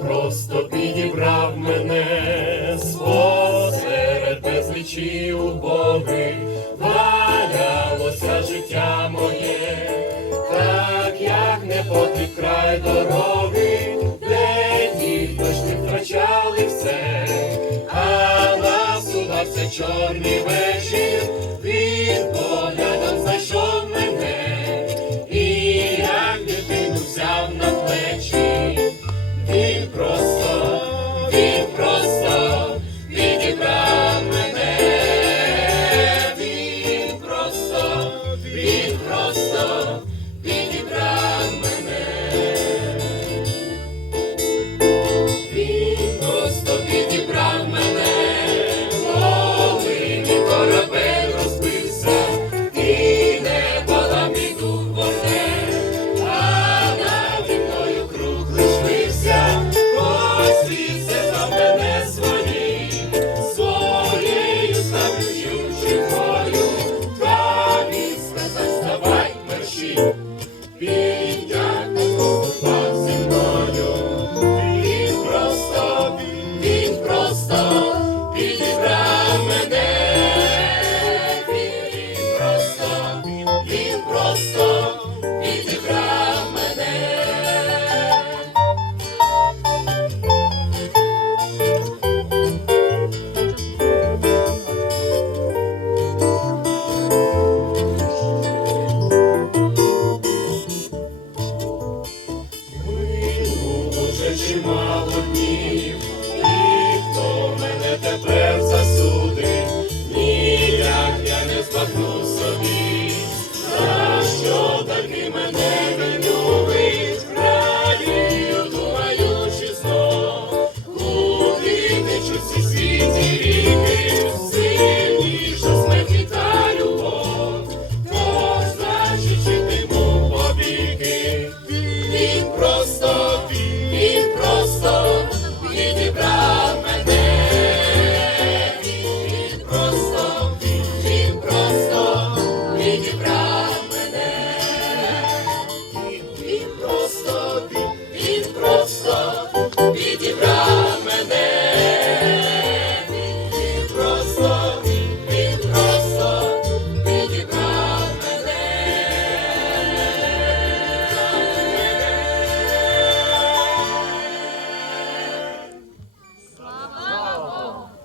просто підібрав мене посеред безлічі убогих валялося життя моє, так як не потик край дороги, де ніхто ж не втрачали все, а нас удався чорний вечір. be.